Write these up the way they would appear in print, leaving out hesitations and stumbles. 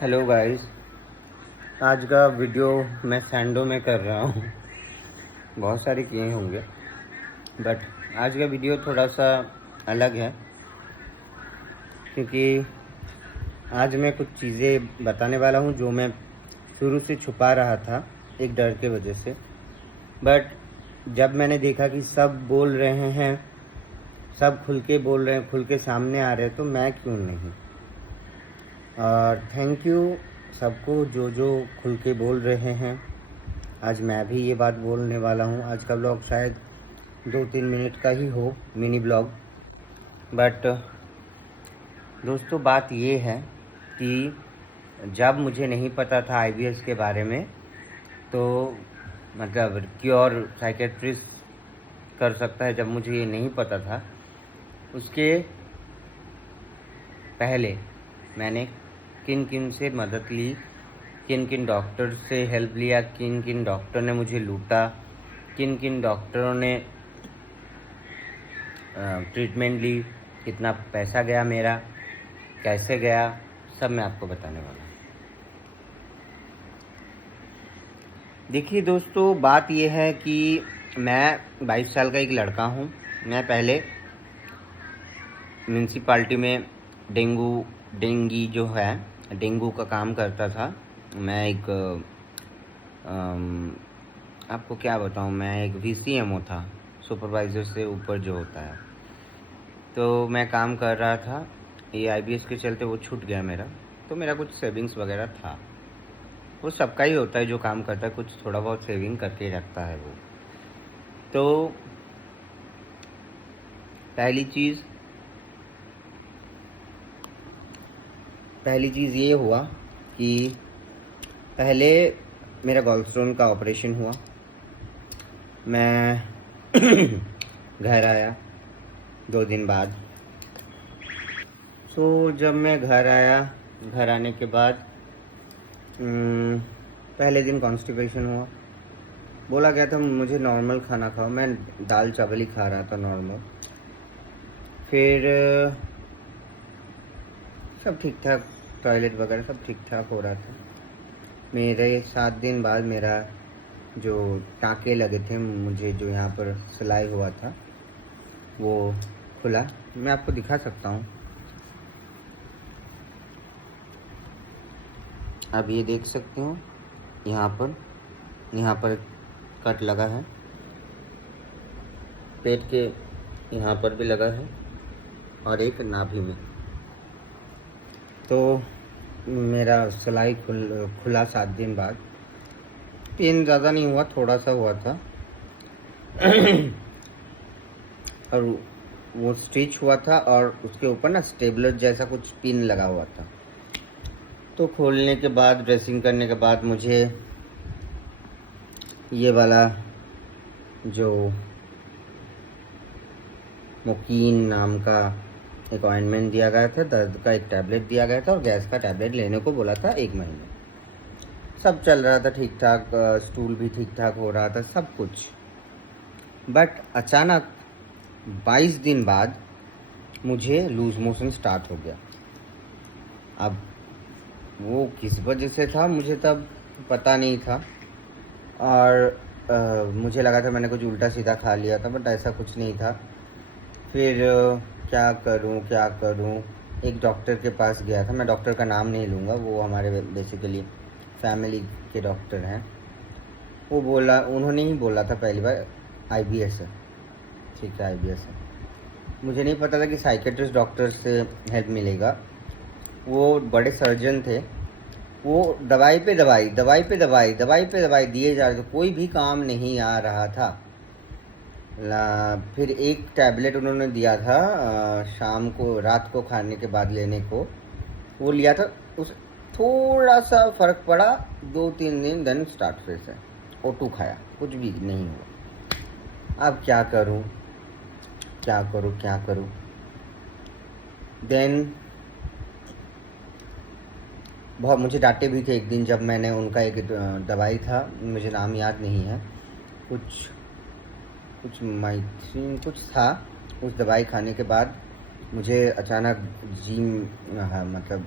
Hello guys, आज का video मैं सैंडो में कर रहा हूँ। बहुत सारे किए होंगे बट आज का वीडियो थोड़ा सा अलग है क्योंकि आज मैं कुछ चीज़ें बताने वाला हूँ जो मैं शुरू से छुपा रहा था एक डर के वजह से। बट जब मैंने देखा कि सब बोल रहे हैं, सब खुल के बोल रहे हैं, खुल के सामने आ रहे हैं, तो मैं क्यों नहीं। और थैंक यू सबको जो खुल के बोल रहे हैं। आज मैं भी ये बात बोलने वाला हूँ। आज का ब्लॉग शायद 2-3 मिनट का ही हो, मिनी ब्लॉग। बट दोस्तों, बात ये है कि जब मुझे नहीं पता था आईबीएस के बारे में, तो मतलब क्योर साइकेट्रिस्ट कर सकता है, जब मुझे ये नहीं पता था, उसके पहले मैंने किन किन से मदद ली, किन किन डॉक्टर से हेल्प लिया, किन किन डॉक्टर ने मुझे लूटा, किन किन डॉक्टरों ने ट्रीटमेंट ली, कितना पैसा गया मेरा, कैसे गया, सब मैं आपको बताने वाला हूँ। देखिए दोस्तों, बात यह है कि मैं 22 साल का एक लड़का हूँ। मैं पहले म्यूनसिपाल्टी में डेंगी जो है, डेंगू का काम करता था। मैं एक आपको क्या बताऊँ, मैं एक VCMO था, सुपरवाइज़र से ऊपर जो होता है। तो मैं काम कर रहा था, ये आईबीएस के चलते वो छूट गया मेरा। तो मेरा कुछ सेविंग्स वगैरह था, वो सबका ही होता है जो काम करता है, कुछ थोड़ा बहुत सेविंग करके रखता है वो। तो पहली चीज़ ये हुआ कि पहले मेरा गॉलस्टोन का ऑपरेशन हुआ। मैं घर आया 2 दिन बाद। जब मैं घर आया, घर आने के बाद पहले दिन कॉन्स्टिपेशन हुआ। बोला गया था मुझे नॉर्मल खाना खाओ, मैं दाल चावल ही खा रहा था नॉर्मल। फिर सब ठीक ठाक, टॉयलेट वगैरह सब ठीक ठाक हो रहा था। मेरे 7 दिन बाद मेरा जो टाँके लगे थे मुझे, जो यहाँ पर सिलाई हुआ था, वो खुला। मैं आपको दिखा सकता हूँ, आप ये देख सकते हो। यहाँ पर कट लगा है, पेट के यहाँ पर भी लगा है, और एक नाभि में। तो मेरा सिलाई खुला 7 दिन बाद। पेन ज़्यादा नहीं हुआ, थोड़ा सा हुआ था। और वो स्टिच हुआ था, और उसके ऊपर ना स्टेबलर जैसा कुछ पिन लगा हुआ था। तो खोलने के बाद, ड्रेसिंग करने के बाद, मुझे ये वाला जो मोकीन नाम का एक ऑइंटमेंट दिया गया था, दर्द का एक टैबलेट दिया गया था, और गैस का टैबलेट लेने को बोला था 1 महीने। सब चल रहा था ठीक ठाक, स्टूल भी ठीक ठाक हो रहा था, सब कुछ। बट अचानक 22 दिन बाद मुझे लूज मोशन स्टार्ट हो गया। अब वो किस वजह से था मुझे तब पता नहीं था, और मुझे लगा था मैंने कुछ उल्टा सीधा खा लिया था, बट ऐसा कुछ नहीं था। फिर क्या करूं, एक डॉक्टर के पास गया था। मैं डॉक्टर का नाम नहीं लूँगा, वो हमारे बेसिकली फैमिली के डॉक्टर हैं। उन्होंने ही बोला था पहली बार आईबीएस है। ठीक है, आईबीएस है। मुझे नहीं पता था कि साइकेट्रिस्ट डॉक्टर से हेल्प मिलेगा। वो बड़े सर्जन थे, वो दवाई पे दवाई दिए जा रहे थे, कोई भी काम नहीं आ रहा था। फिर एक टैबलेट उन्होंने दिया था शाम को, रात को खाने के बाद लेने को, वो लिया था। उस थोड़ा सा फ़र्क पड़ा, 2-3 दिन, देन स्टार्ट फिर से O2 खाया, कुछ भी नहीं हुआ। अब क्या करूं, देन बहुत मुझे डांटे भी थे एक दिन, जब मैंने उनका एक दवाई था, मुझे नाम याद नहीं है, कुछ माइथ्रिन कुछ था। उस दवाई खाने के बाद मुझे अचानक मतलब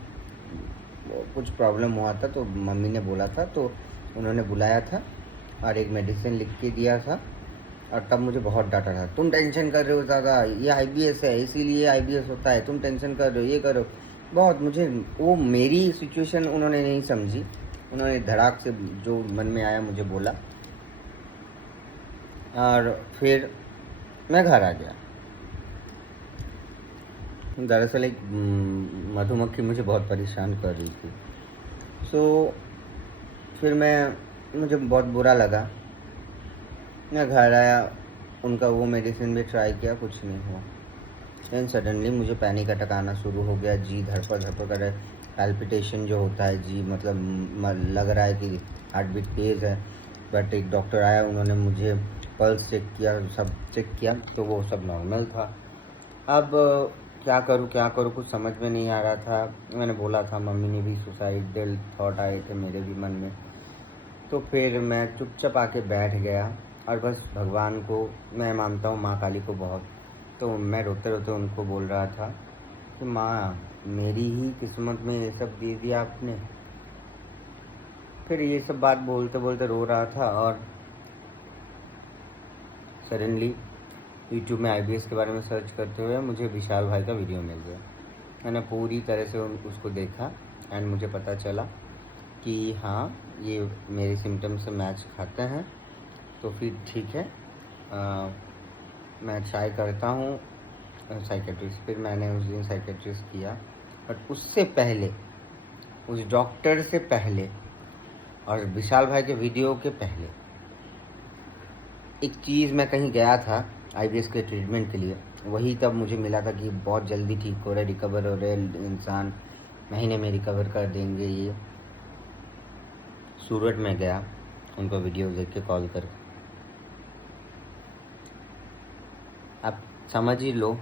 कुछ प्रॉब्लम हुआ था, तो मम्मी ने बोला था, तो उन्होंने बुलाया था और एक मेडिसिन लिख के दिया था। और तब मुझे बहुत डांटा था, तुम टेंशन कर रहे हो ज़्यादा, ये IBS है, इसीलिए IBS होता है, तुम टेंशन कर रहे हो, ये करो। बहुत मुझे वो मेरी सिचुएशन उन्होंने नहीं समझी। उन्होंने धड़ाक से जो मन में आया मुझे बोला, और फिर मैं घर आ गया। दरअसल एक मधुमक्खी मुझे बहुत परेशान कर रही थी। फिर मुझे बहुत बुरा लगा। मैं घर आया, उनका वो मेडिसिन भी ट्राई किया, कुछ नहीं हुआ। देन सडनली मुझे पैनिक अटैक आना शुरू हो गया। जी धड़पड़ कर रहा है, पैल्पिटेशन जो होता है, जी मतलब लग रहा है कि हार्ट बीट तेज़ है। बट एक डॉक्टर आया, उन्होंने मुझे पल्स चेक किया, सब चेक किया, तो वो सब नॉर्मल था। अब क्या करूँ कुछ समझ में नहीं आ रहा था। मैंने बोला था, मम्मी ने भी सुसाइडल थॉट आए थे मेरे भी मन में। तो फिर मैं चुपचाप आके बैठ गया और बस भगवान को, मैं मानता हूँ माँ काली को बहुत, तो मैं रोते रोते उनको बोल रहा था कि माँ, मेरी ही किस्मत में ये सब दे दिया आपने। फिर ये सब बात बोलते बोलते रो रहा था, और सडनली यूट्यूब में IBS के बारे में सर्च करते हुए मुझे विशाल भाई का वीडियो मिल गया। मैंने पूरी तरह से उसको देखा एंड मुझे पता चला कि हाँ, ये मेरे सिम्टम्स से मैच खाते हैं। तो फिर ठीक है, मैं ट्राई करता हूँ साइकेट्रिस्ट। फिर मैंने उस दिन साइकेट्रिस्ट किया, बट उससे पहले, उस डॉक्टर से पहले और विशाल भाई के वीडियो के पहले, एक चीज़, मैं कहीं गया था IBS के ट्रीटमेंट के लिए। वही तब मुझे मिला था कि बहुत जल्दी ठीक हो रहा है, रिकवर हो रहे हैं इंसान, महीने में रिकवर कर देंगे ये। सूरत में गया, उनको वीडियो देख के कॉल कर, आप समझ ही लो,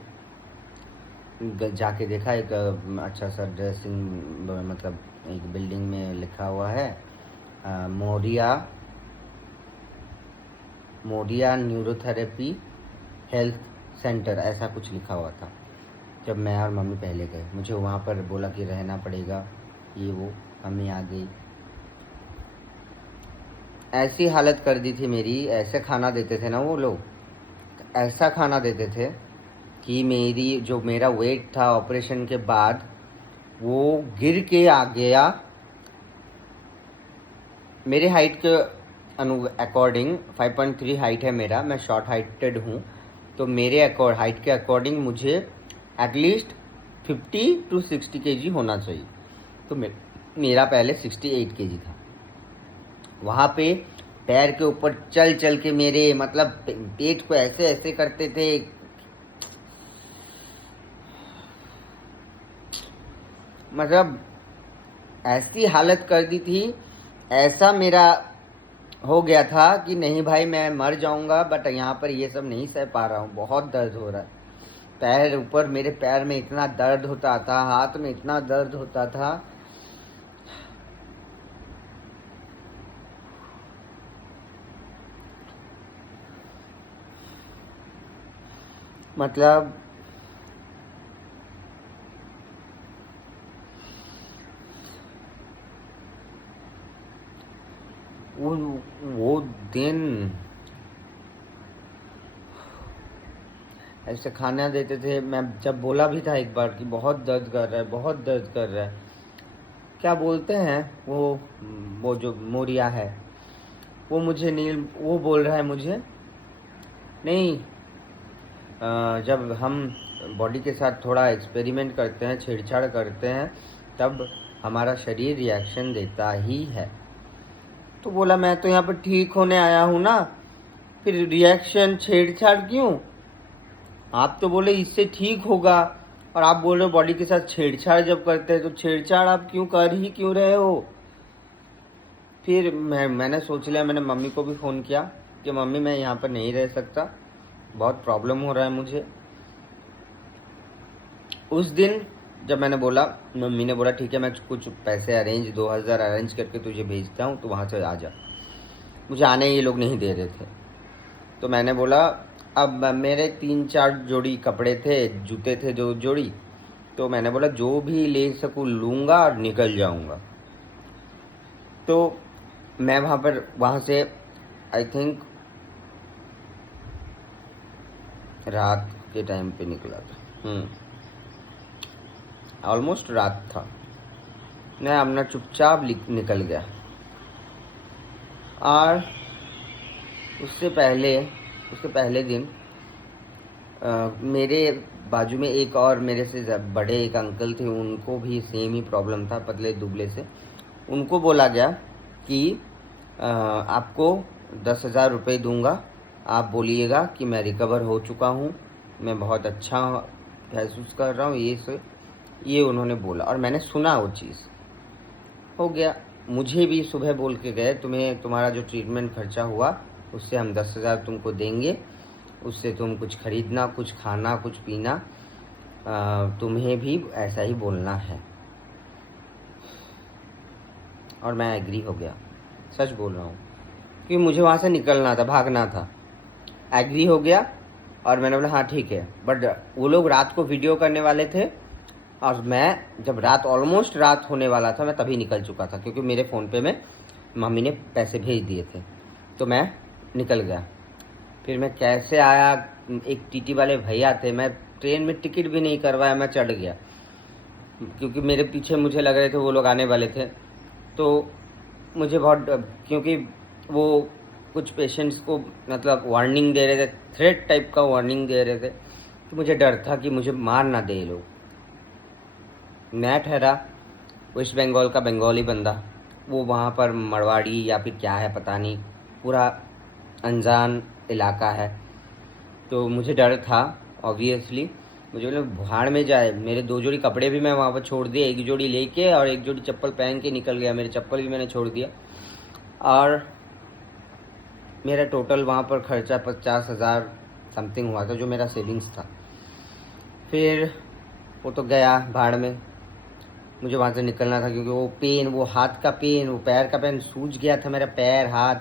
जाके देखा, एक अच्छा सा ड्रेसिंग, मतलब एक बिल्डिंग में लिखा हुआ है मोरिया न्यूरोथेरेपी हेल्थ सेंटर, ऐसा कुछ लिखा हुआ था। जब मैं और मम्मी पहले गए, मुझे वहाँ पर बोला कि रहना पड़ेगा, ये वो, मम्मी आ गई। ऐसी हालत कर दी थी मेरी, ऐसे खाना देते थे ना वो लोग, ऐसा खाना देते थे कि मेरा वेट था ऑपरेशन के बाद, वो गिर के आ गया। मेरे हाइट के अकॉर्डिंग 5.3 हाइट है मेरा, मैं शॉर्ट हाइटेड हूँ, तो मेरे हाइट के अकॉर्डिंग मुझे एटलीस्ट 50 to 60 kg होना चाहिए। तो मेरा पहले 68 kg था। वहाँ पे पैर के ऊपर चल चल के मेरे, मतलब पेट को ऐसे ऐसे करते थे, मतलब ऐसी हालत कर दी थी, ऐसा मेरा हो गया था कि नहीं भाई, मैं मर जाऊंगा। बट यहाँ पर ये सब नहीं सह पा रहा हूँ, बहुत दर्द हो रहा है। पैर ऊपर, मेरे पैर में इतना दर्द होता था, हाथ में इतना दर्द होता था। मतलब वो दिन ऐसे खाना देते थे। मैं जब बोला भी था एक बार कि बहुत दर्द कर रहा है, बहुत दर्द कर रहा है, क्या बोलते हैं वो जो मोरिया है, वो मुझे नहीं, वो बोल रहा है मुझे नहीं। जब हम बॉडी के साथ थोड़ा एक्सपेरिमेंट करते हैं, छेड़छाड़ करते हैं, तब हमारा शरीर रिएक्शन देता ही है। तो बोला, मैं तो यहाँ पर ठीक होने आया हूँ ना, फिर रिएक्शन छेड़छाड़ क्यों? आप तो बोले इससे ठीक होगा, और आप बोल रहे हो बॉडी के साथ छेड़छाड़ जब करते हैं, तो छेड़छाड़ आप क्यों रहे हो? फिर मैंने सोच लिया, मैंने मम्मी को भी फ़ोन किया कि मम्मी, मैं यहाँ पर नहीं रह सकता, बहुत प्रॉब्लम हो रहा है मुझे। उस दिन जब मैंने बोला, मम्मी ने बोला ठीक है, मैं कुछ पैसे 2000 अरेंज करके तुझे भेजता हूँ, तो वहाँ से आ जा। मुझे आने ये लोग नहीं दे रहे थे। तो मैंने बोला, अब मेरे 3-4 जोड़ी कपड़े थे, जूते थे 2 जोड़ी, तो मैंने बोला जो भी ले सकूँ लूँगा और निकल जाऊँगा। तो मैं वहाँ से आई थिंक रात के टाइम पे निकला था, ऑलमोस्ट रात था। मैं अपना चुपचाप निकल गया। और उससे पहले दिन मेरे बाजू में एक और मेरे से बड़े एक अंकल थे, उनको भी सेम ही प्रॉब्लम था, पतले दुबले से। उनको बोला गया कि आपको 10,000 रुपये दूंगा, आप बोलिएगा कि मैं रिकवर हो चुका हूँ, मैं बहुत अच्छा महसूस कर रहा हूँ, ये उन्होंने बोला। और मैंने सुना वो चीज़। हो गया, मुझे भी सुबह बोल के गए तुम्हारा जो ट्रीटमेंट खर्चा हुआ उससे हम 10,000 तुमको देंगे, उससे तुम कुछ खरीदना, कुछ खाना, कुछ पीना, तुम्हें भी ऐसा ही बोलना है। और मैं एग्री हो गया, सच बोल रहा हूँ, क्योंकि मुझे वहाँ से निकलना था, भागना था। एग्री हो गया और मैंने बोला हाँ ठीक है। बट वो लोग रात को वीडियो करने वाले थे और मैं जब ऑलमोस्ट रात होने वाला था मैं तभी निकल चुका था, क्योंकि मेरे फ़ोन पे में मम्मी ने पैसे भेज दिए थे। तो मैं निकल गया। फिर मैं कैसे आया, एक टीटी वाले भैया थे, मैं ट्रेन में टिकट भी नहीं करवाया, मैं चढ़ गया, क्योंकि मेरे पीछे मुझे लग रहे थे वो लोग आने वाले थे। तो मुझे बहुत, क्योंकि वो कुछ पेशेंट्स को मतलब वार्निंग दे रहे थे, थ्रेट टाइप का वार्निंग दे रहे थे, तो मुझे डर था कि मुझे मार ना दे लोग। मैं ठहरा वेस्ट बंगाल का बंगाली बंदा, वो वहाँ पर मरवाड़ी या फिर क्या है पता नहीं, पूरा अनजान इलाका है। तो मुझे डर था ऑब्वियसली। मुझे बोले भाड़ में जाए, मेरे 2 जोड़ी कपड़े भी मैं वहाँ पर छोड़ दिए, 1 जोड़ी लेके और 1 जोड़ी चप्पल पहन के निकल गया। मेरे चप्पल भी मैंने छोड़ दिया और मेरा टोटल वहाँ पर खर्चा 50,000 समथिंग हुआ था, जो मेरा सेविंग्स था। फिर वो तो गया भाड़ में, मुझे वहाँ से निकलना था, क्योंकि वो पेन, वो हाथ का पेन, वो पैर का पेन, सूज गया था मेरा पैर हाथ,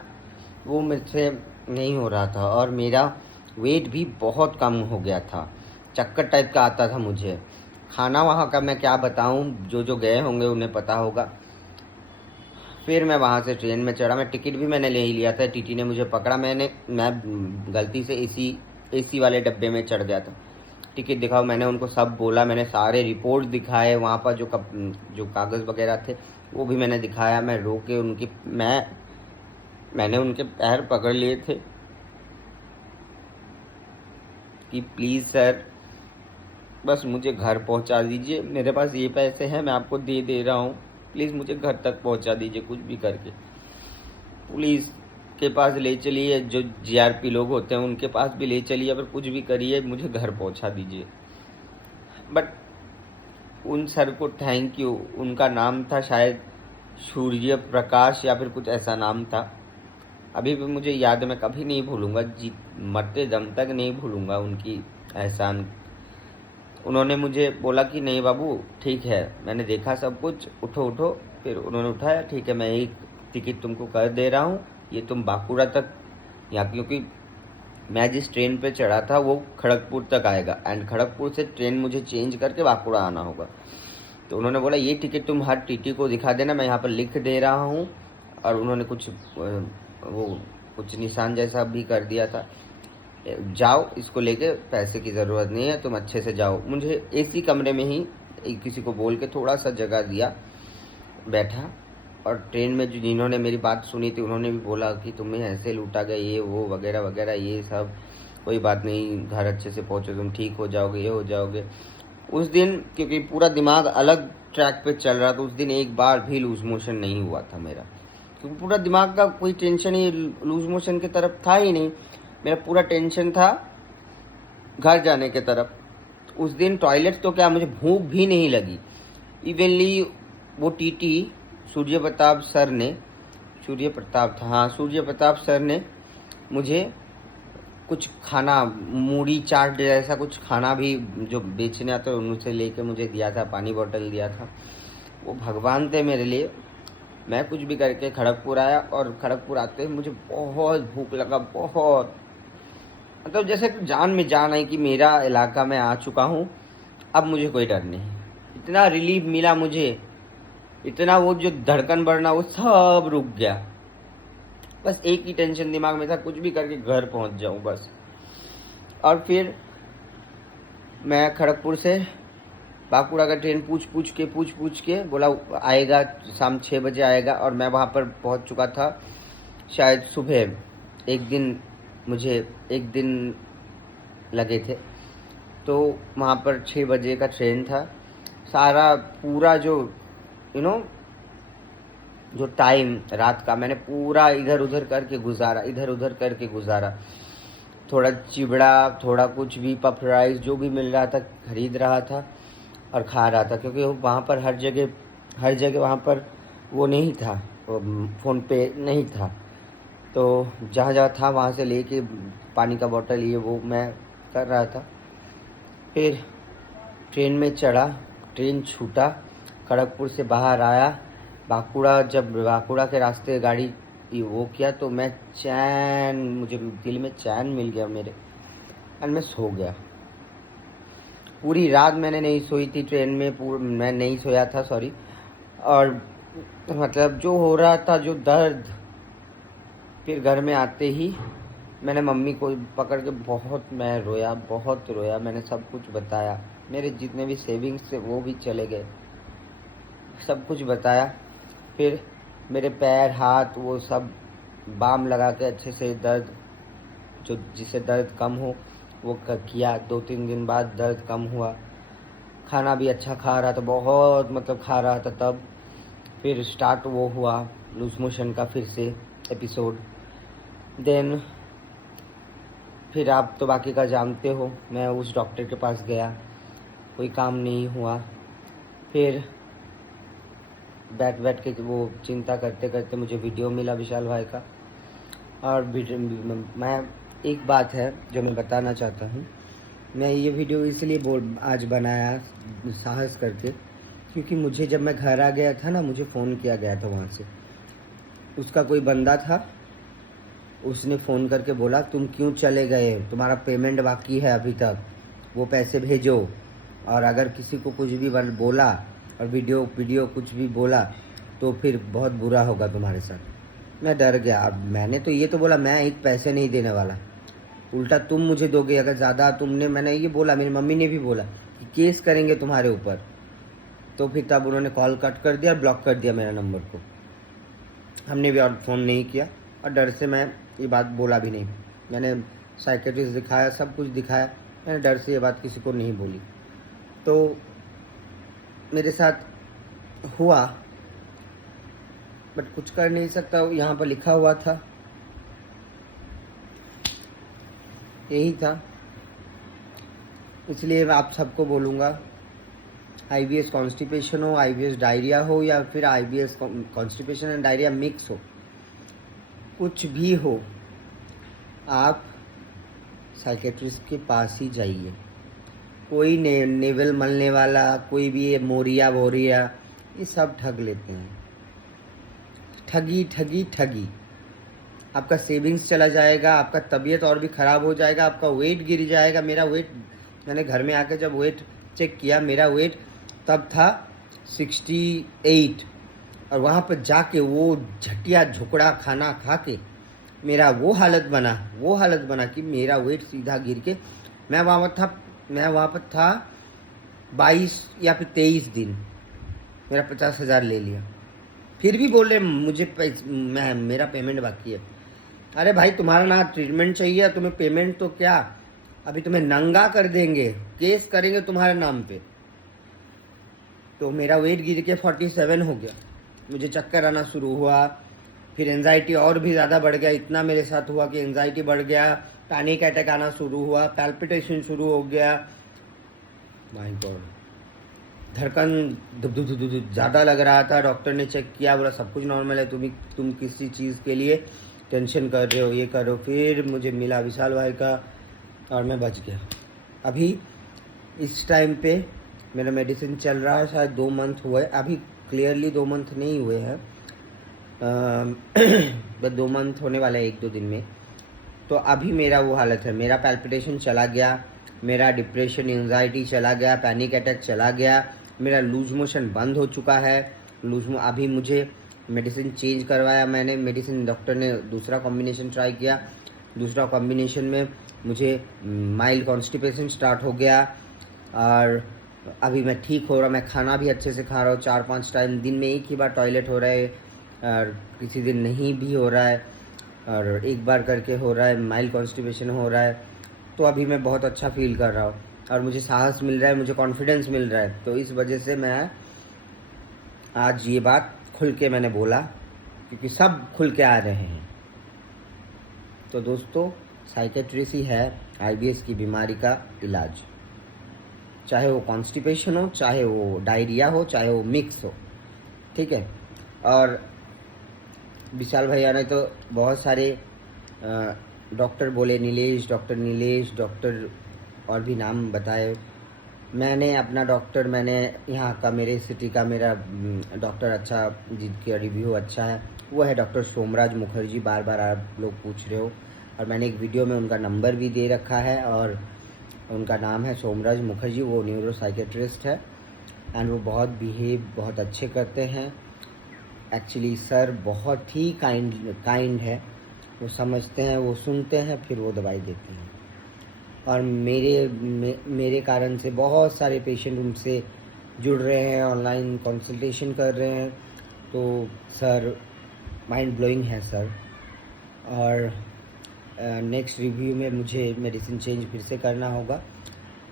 वो मेरे से नहीं हो रहा था। और मेरा वेट भी बहुत कम हो गया था, चक्कर टाइप का आता था मुझे। खाना वहाँ का मैं क्या बताऊँ, जो गए होंगे उन्हें पता होगा। फिर मैं वहाँ से ट्रेन में चढ़ा, मैं टिकट भी मैंने ले ही लिया था, टीटी ने मुझे पकड़ा, मैं गलती से एसी वाले डब्बे में चढ़ गया था। टिकट दिखाओ, मैंने उनको सब बोला, मैंने सारे रिपोर्ट दिखाए, वहाँ पर जो कागज़ वगैरह थे वो भी मैंने दिखाया। मैं रो के मैंने उनके पैर पकड़ लिए थे कि प्लीज़ सर बस मुझे घर पहुंचा दीजिए, मेरे पास ये पैसे हैं, मैं आपको दे रहा हूँ, प्लीज़ मुझे घर तक पहुंचा दीजिए, कुछ भी करके। पुलिस के पास ले चलिए, जो जीआरपी लोग होते हैं उनके पास भी ले चलिए, पर कुछ भी करिए, मुझे घर पहुंचा दीजिए। बट उन सर को थैंक यू, उनका नाम था शायद सूर्य प्रकाश या फिर कुछ ऐसा नाम था, अभी भी मुझे याद है, मैं कभी नहीं भूलूंगा, मरते दम तक नहीं भूलूंगा उनकी एहसान। उन्होंने मुझे बोला कि नहीं बाबू ठीक है, मैंने देखा सब कुछ, उठो। फिर उन्होंने उठाया, ठीक है मैं एक टिकट तुमको कर दे रहा हूँ, ये तुम बांकुड़ा तक, यहाँ क्योंकि मैं जिस ट्रेन पे चढ़ा था वो खड़गपुर तक आएगा, एंड खड़गपुर से ट्रेन मुझे चेंज करके बांकुड़ा आना होगा। तो उन्होंने बोला ये टिकट तुम हर टीटी को दिखा देना, मैं यहाँ पर लिख दे रहा हूँ। और उन्होंने कुछ निशान जैसा भी कर दिया था, जाओ इसको लेके, पैसे की ज़रूरत नहीं है, तुम अच्छे से जाओ। मुझे एसी कमरे में ही किसी को बोल के थोड़ा सा जगह दिया, बैठा। और ट्रेन में जिन्होंने मेरी बात सुनी थी उन्होंने भी बोला कि तुम्हें ऐसे लूटा गया, ये वो वगैरह वगैरह, ये सब कोई बात नहीं, घर अच्छे से पहुँचो, तुम ठीक हो जाओगे, ये हो जाओगे। उस दिन क्योंकि पूरा दिमाग अलग ट्रैक पे चल रहा था, उस दिन एक बार भी लूज मोशन नहीं हुआ था मेरा, क्योंकि पूरा दिमाग का कोई टेंशन ही लूज मोशन की तरफ था ही नहीं, मेरा पूरा टेंशन था घर जाने के तरफ। उस दिन टॉयलेट तो क्या, मुझे भूख भी नहीं लगी। इवनली वो टीटी सूर्य प्रताप सर ने मुझे कुछ खाना, मूढ़ी चाट जैसा कुछ खाना भी जो बेचने आते उनसे लेके मुझे दिया था, पानी बोतल दिया था। वो भगवान थे मेरे लिए। मैं कुछ भी करके खड़गपुर आया, और खड़गपुर आते ही मुझे बहुत भूख लगा, बहुत, मतलब जैसे जान में जान आई कि मेरा इलाका में आ चुका हूँ, अब मुझे कोई डर नहीं। इतना रिलीफ मिला मुझे, इतना वो जो धड़कन बढ़ना वो सब रुक गया। बस एक ही टेंशन दिमाग में था, कुछ भी करके घर पहुंच जाऊं बस। और फिर मैं खड़गपुर से बांकुड़ा का ट्रेन पूछ पूछ के बोला आएगा शाम 6 बजे आएगा, और मैं वहाँ पर पहुँच चुका था शायद सुबह। मुझे एक दिन लगे थे, तो वहाँ पर 6 बजे का ट्रेन था। सारा पूरा जो जो टाइम रात का मैंने पूरा इधर उधर करके गुजारा। थोड़ा चिबड़ा, थोड़ा कुछ भी पफ राइस जो भी मिल रहा था खरीद रहा था और खा रहा था, क्योंकि वहाँ पर हर जगह वहाँ पर वो नहीं था, फ़ोन पे नहीं था। तो जहाँ था वहाँ से लेके पानी का बोतल ये वो मैं कर रहा था। फिर ट्रेन में चढ़ा, ट्रेन छूटा, खड़गपुर से बाहर आया, जब बांकुड़ा के रास्ते गाड़ी वो किया तो मुझे दिल में चैन मिल गया मेरे, और मैं सो गया। पूरी रात मैंने नहीं सोई थी ट्रेन में, मैं नहीं सोया था, सॉरी। और मतलब जो हो रहा था, जो दर्द, फिर घर में आते ही मैंने मम्मी को पकड़ के बहुत रोया। मैंने सब कुछ बताया, मेरे जितने भी सेविंग्स थे वो भी चले गए, सब कुछ बताया। फिर मेरे पैर हाथ वो सब बाम लगा के अच्छे से जिससे दर्द कम हो वो किया। 2-3 दिन बाद दर्द कम हुआ। खाना भी अच्छा खा रहा था, बहुत खा रहा था तब। फिर स्टार्ट वो हुआ लूज मोशन का फिर से एपिसोड। देन फिर आप तो बाकी का जानते हो, मैं उस डॉक्टर के पास गया, कोई काम नहीं हुआ। फिर बैठ के वो चिंता करते करते मुझे वीडियो मिला विशाल भाई का। और मैं एक बात है जो मैं बताना चाहता हूँ, मैं ये वीडियो इसलिए आज बनाया साहस करके, क्योंकि मुझे जब मैं घर आ गया था ना, मुझे फ़ोन किया गया था वहाँ से। उसका कोई बंदा था, उसने फ़ोन करके बोला तुम क्यों चले गए, तुम्हारा पेमेंट बाकी है अभी तक, वो पैसे भेजो। और अगर किसी को कुछ भी बोला और वीडियो कुछ भी बोला तो फिर बहुत बुरा होगा तुम्हारे साथ। मैं डर गया। अब मैंने तो ये तो बोला मैं एक पैसे नहीं देने वाला, उल्टा तुम मुझे दोगे अगर ज़्यादा मैंने ये बोला, मेरी मम्मी ने भी बोला कि केस करेंगे तुम्हारे ऊपर। तो फिर तब उन्होंने कॉल कट कर दिया, ब्लॉक कर दिया मेरा नंबर को। हमने भी और फ़ोन नहीं किया, और डर से मैं ये बात बोला भी नहीं। मैंने साइकेट्रिस्ट दिखाया, सब कुछ दिखाया, मैंने डर से ये बात किसी को नहीं बोली। तो मेरे साथ हुआ, बट कुछ कर नहीं सकता, यहाँ पर लिखा हुआ था, यही था। इसलिए मैं आप सबको बोलूँगा, IBS कॉन्स्टिपेशन हो, IBS डायरिया हो, या फिर IBS constipation and diarrhoea mix हो, कुछ भी हो, आप साइकेट्रिस्ट के पास ही जाइए। कोई नेवल मलने वाला, कोई भी ये मोरिया वोरिया, ये सब ठग लेते हैं। ठगी। आपका सेविंग्स चला जाएगा, आपका तबीयत और भी ख़राब हो जाएगा, आपका वेट गिर जाएगा। मेरा वेट, मैंने घर में आकर जब वेट चेक किया, मेरा वेट तब था 68, और वहाँ पर जाके वो झटिया झुकड़ा खाना खा के मेरा वो हालत बना कि मेरा वेट सीधा गिर के मैं वहाँ पर था 22 या फिर 23 दिन, मेरा 50,000 ले लिया। फिर भी बोल रहे मुझे मेरा पेमेंट बाकी है। अरे भाई, तुम्हारा ना ट्रीटमेंट चाहिए, तुम्हें पेमेंट तो क्या, अभी तुम्हें नंगा कर देंगे, केस करेंगे तुम्हारे नाम पे। तो मेरा वेट गिर के 47 हो गया, मुझे चक्कर आना शुरू हुआ, फिर एंजाइटी और भी ज़्यादा बढ़ गया। इतना मेरे साथ हुआ कि एंजाइटी बढ़ गया, पैनिक अटैक आना शुरू हुआ, पैल्पिटेशन शुरू हो गया। माय गॉड, धड़कन ज़्यादा लग रहा था। डॉक्टर ने चेक किया, बोला सब कुछ नॉर्मल है, तुम किसी चीज़ के लिए टेंशन कर रहे हो, ये करो। फिर मुझे मिला विशाल भाई का, और मैं बच गया। अभी इस टाइम पे मेरा मेडिसिन चल रहा है, शायद 2 मंथ हुए, अभी क्लियरली 2 मंथ नहीं हुए हैं, बस 2 मंथ होने वाला है 1-2 दिन में। तो अभी मेरा वो हालत है, मेरा पैल्पिटेशन चला गया, मेरा डिप्रेशन एंजाइटी चला गया, पैनिक अटैक चला गया, मेरा लूज मोशन बंद हो चुका है। अभी मुझे मेडिसिन चेंज करवाया मैंने, मेडिसिन डॉक्टर ने दूसरा कॉम्बिनेशन ट्राई किया। दूसरा कॉम्बिनेशन में मुझे माइल्ड कॉन्स्टिपेशन स्टार्ट हो गया और अभी मैं ठीक हो रहा। मैं खाना भी अच्छे से खा रहा हूँ 4-5 टाइम, दिन में एक ही बार टॉयलेट हो रहा है और किसी दिन नहीं भी हो रहा है और एक बार करके हो रहा है, माइल्ड कॉन्स्टिपेशन हो रहा है। तो अभी मैं बहुत अच्छा फील कर रहा हूँ और मुझे साहस मिल रहा है, मुझे कॉन्फिडेंस मिल रहा है। तो इस वजह से मैं आज ये बात खुल के मैंने बोला, क्योंकि सब खुल के आ रहे हैं। तो दोस्तों, साइकेट्रिस्ट ही है IBS की बीमारी का इलाज, चाहे वो कॉन्स्टिपेशन हो, चाहे वो डायरिया हो, चाहे वो मिक्स हो, ठीक है। और विशाल भैया ने तो बहुत सारे डॉक्टर बोले, डॉक्टर नीलेश, डॉक्टर और भी नाम बताए। मैंने अपना डॉक्टर, मैंने यहाँ का, मेरे सिटी का मेरा डॉक्टर अच्छा, जिनका रिव्यू अच्छा है, वो है डॉक्टर सोमराज मुखर्जी। बार बार आप लोग पूछ रहे हो और मैंने एक वीडियो में उनका नंबर भी दे रखा है और उनका नाम है सोमराज मुखर्जी। वो न्यूरो साइकेट्रिस्ट है एंड वो बहुत अच्छे करते हैं। एक्चुअली सर बहुत ही काइंड है, वो समझते हैं, वो सुनते हैं, फिर वो दवाई देते हैं। और मेरे कारण से बहुत सारे पेशेंट उनसे जुड़ रहे हैं, ऑनलाइन कंसल्टेशन कर रहे हैं। तो सर माइंड ब्लोइंग है सर। और नेक्स्ट रिव्यू में मुझे मेडिसिन चेंज फिर से करना होगा।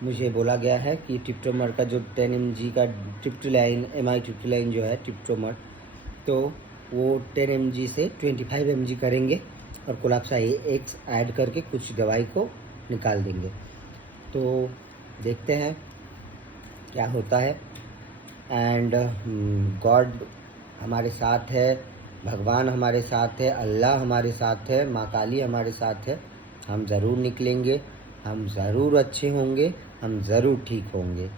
मुझे बोला गया है कि टिप्टोमर का जो 10 mg का ट्रिप्टोलाइन, MI ट्रिप्टोलाइन जो है टिप्टोमर, तो वो 10 mg से 25 mg करेंगे और कोलाप्सा X ऐड करके कुछ दवाई को निकाल देंगे। तो देखते हैं क्या होता है। एंड गॉड हमारे साथ है, भगवान हमारे साथ है, अल्लाह हमारे साथ है, माँ काली हमारे साथ है। हम ज़रूर निकलेंगे, हम ज़रूर अच्छे होंगे, हम ज़रूर ठीक होंगे।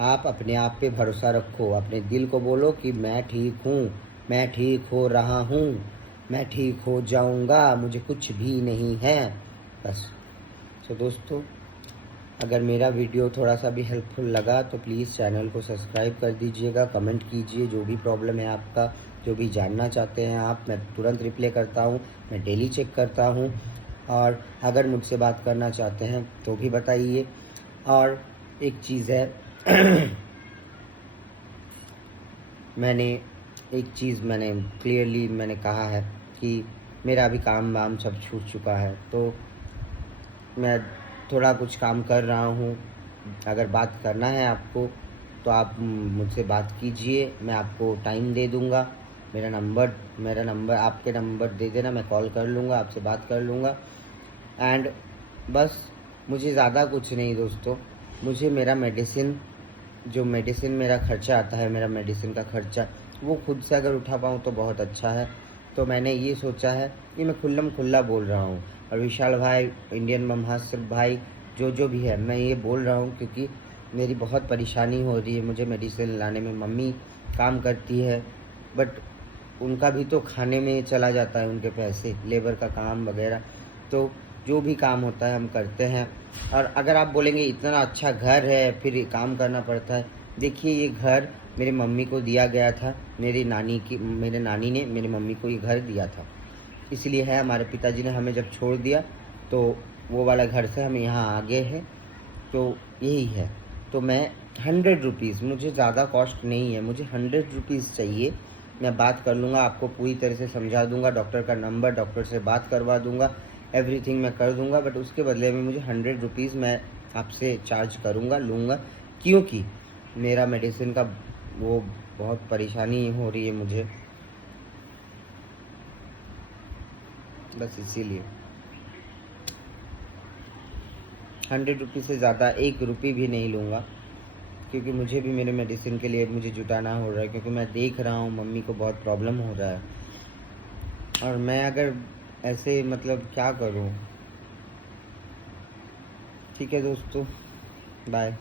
आप अपने आप पे भरोसा रखो, अपने दिल को बोलो कि मैं ठीक हूँ, मैं ठीक हो रहा हूँ, मैं ठीक हो जाऊँगा, मुझे कुछ भी नहीं है, बस। तो दोस्तों, अगर मेरा वीडियो थोड़ा सा भी हेल्पफुल लगा तो प्लीज़ चैनल को सब्सक्राइब कर दीजिएगा, कमेंट कीजिए, जो भी प्रॉब्लम है आपका, जो भी जानना चाहते हैं आप, मैं तुरंत रिप्लाई करता हूँ, मैं डेली चेक करता हूँ। और अगर मुझसे बात करना चाहते हैं तो भी बताइए। और एक चीज़ है मैंने क्लियरली मैंने कहा है कि मेरा अभी काम वाम सब छूट चुका है, तो मैं थोड़ा कुछ काम कर रहा हूँ। अगर बात करना है आपको तो आप मुझसे बात कीजिए, मैं आपको टाइम दे दूँगा। मेरा नंबर आपके नंबर दे देना, मैं कॉल कर लूँगा, आपसे बात कर लूँगा। एंड बस, मुझे ज़्यादा कुछ नहीं दोस्तों, मुझे मेरा मेडिसिन मेरा खर्चा आता है, मेरा मेडिसिन का खर्चा वो खुद से अगर उठा पाऊँ तो बहुत अच्छा है। तो मैंने ये सोचा है कि मैं खुल्ला बोल रहा हूँ। और विशाल भाई, इंडियन ब्रह्मास्त्र भाई, जो भी है, मैं ये बोल रहा हूँ क्योंकि मेरी बहुत परेशानी हो रही है मुझे मेडिसिन लाने में। मम्मी काम करती है बट उनका भी तो खाने में चला जाता है उनके पैसे, लेबर का काम वगैरह। तो जो भी काम होता है हम करते हैं। और अगर आप बोलेंगे इतना अच्छा घर है फिर काम करना पड़ता है, देखिए ये घर मेरी मम्मी को दिया गया था, मेरे नानी ने मेरी मम्मी को ये घर दिया था, इसलिए है। हमारे पिताजी ने हमें जब छोड़ दिया तो वो वाला घर से हम यहाँ आ गए हैं, तो यही है। तो मैं 100 रुपीज़, मुझे ज़्यादा कॉस्ट नहीं है, मुझे 100 रुपीज़ चाहिए। मैं बात कर लूँगा, आपको पूरी तरह से समझा दूँगा, डॉक्टर का नंबर, डॉक्टर से बात करवा दूँगा, एवरीथिंग मैं कर दूँगा। बट उसके बदले में मुझे 100 रुपीज़ मैं आपसे चार्ज लूँगा, क्योंकि मेरा मेडिसिन का वो बहुत परेशानी हो रही है मुझे, बस इसीलिए 100 रुपीज़ से ज़्यादा 1 रुपये भी नहीं लूँगा, क्योंकि मुझे भी मेरे मेडिसिन के लिए मुझे जुटाना हो रहा है, क्योंकि मैं देख रहा हूँ मम्मी को बहुत प्रॉब्लम हो रहा है। और मैं अगर ऐसे मतलब क्या करूँ। ठीक है दोस्तों, बाय।